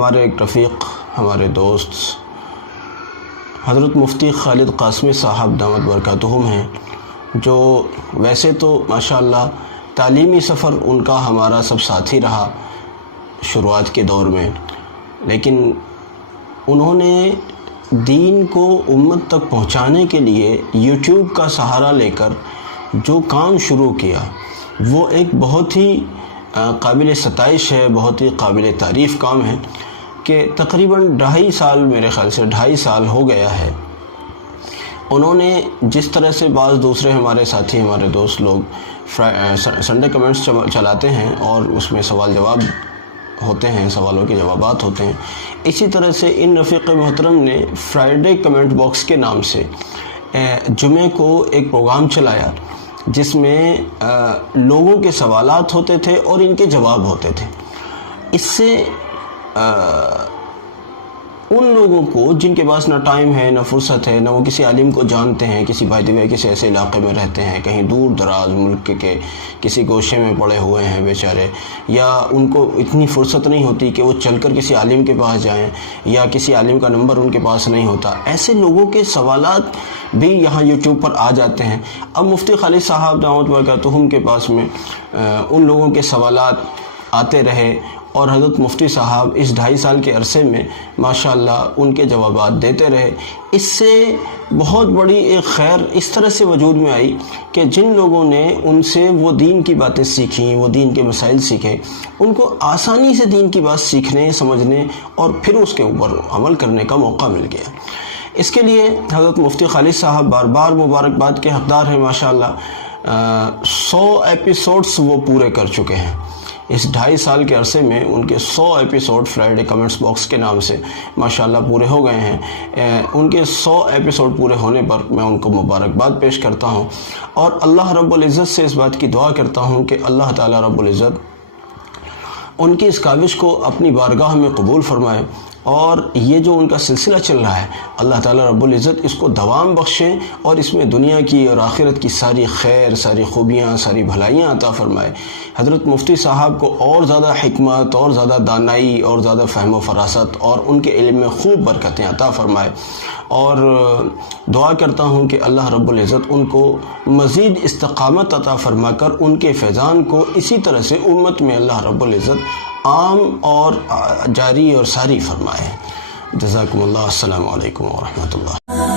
ہمارے ایک رفیق، ہمارے دوست حضرت مفتی خالد قاسمی صاحب دامت برکاتہم ہیں، جو ویسے تو ماشاءاللہ تعلیمی سفر ان کا ہمارا سب ساتھی رہا شروعات کے دور میں، لیکن انہوں نے دین کو امت تک پہنچانے کے لیے یوٹیوب کا سہارا لے کر جو کام شروع کیا وہ ایک بہت ہی قابل ستائش ہے، بہت ہی قابل تعریف کام ہے کہ تقریباً 2.5 سال، میرے خیال سے 2.5 سال ہو گیا ہے، انہوں نے جس طرح سے بعض دوسرے ہمارے ساتھی، ہمارے دوست لوگ سنڈے کمنٹس چلاتے ہیں اور اس میں سوال جواب ہوتے ہیں، سوالوں کے جوابات ہوتے ہیں، اسی طرح سے ان رفیق محترم نے فرائیڈے کمنٹ باکس کے نام سے جمعے کو ایک پروگرام چلایا جس میں لوگوں کے سوالات ہوتے تھے اور ان کے جواب ہوتے تھے۔ اس سے ان لوگوں کو جن کے پاس نہ ٹائم ہے، نہ فرصت ہے، نہ وہ کسی عالم کو جانتے ہیں، کسی بھائی کسی ایسے علاقے میں رہتے ہیں، کہیں دور دراز ملک کے کسی گوشے میں پڑے ہوئے ہیں بیچارے، یا ان کو اتنی فرصت نہیں ہوتی کہ وہ چل کر کسی عالم کے پاس جائیں، یا کسی عالم کا نمبر ان کے پاس نہیں ہوتا، ایسے لوگوں کے سوالات بھی یہاں یوٹیوب پر آ جاتے ہیں۔ اب مفتی خالد صاحب دامت برکاتہم کے پاس میں ان لوگوں کے سوالات آتے رہے اور حضرت مفتی صاحب اس 2.5 سال کے عرصے میں ماشاءاللہ ان کے جوابات دیتے رہے۔ اس سے بہت بڑی ایک خیر اس طرح سے وجود میں آئی کہ جن لوگوں نے ان سے وہ دین کی باتیں سیکھیں، وہ دین کے مسائل سیکھے، ان کو آسانی سے دین کی بات سیکھنے، سمجھنے اور پھر اس کے اوپر عمل کرنے کا موقع مل گیا۔ اس کے لیے حضرت مفتی خالد صاحب بار بار مبارکباد کے حقدار ہیں ماشاءاللہ۔ 100 ایپیسوڈز وہ پورے کر چکے ہیں اس 2.5 سال کے عرصے میں، ان کے 100 ایپیسوڈ فرائیڈے کمنٹس باکس کے نام سے ماشاءاللہ پورے ہو گئے ہیں۔ ان کے 100 ایپیسوڈ پورے ہونے پر میں ان کو مبارکباد پیش کرتا ہوں اور اللہ رب العزت سے اس بات کی دعا کرتا ہوں کہ اللہ تعالی رب العزت ان کی اس کاوش کو اپنی بارگاہ میں قبول فرمائے، اور یہ جو ان کا سلسلہ چل رہا ہے اللہ تعالیٰ رب العزت اس کو دوام بخشیں اور اس میں دنیا کی اور آخرت کی ساری خیر، ساری خوبیاں، ساری بھلائیاں عطا فرمائے۔ حضرت مفتی صاحب کو اور زیادہ حکمت، اور زیادہ دانائی، اور زیادہ فہم و فراست اور ان کے علم میں خوب برکتیں عطا فرمائے، اور دعا کرتا ہوں کہ اللہ رب العزت ان کو مزید استقامت عطا فرما کر ان کے فیضان کو اسی طرح سے امت میں اللہ رب العزت عام اور جاری اور ساری فرمائے۔ جزاکم اللہ، السلام علیکم ورحمۃ اللہ۔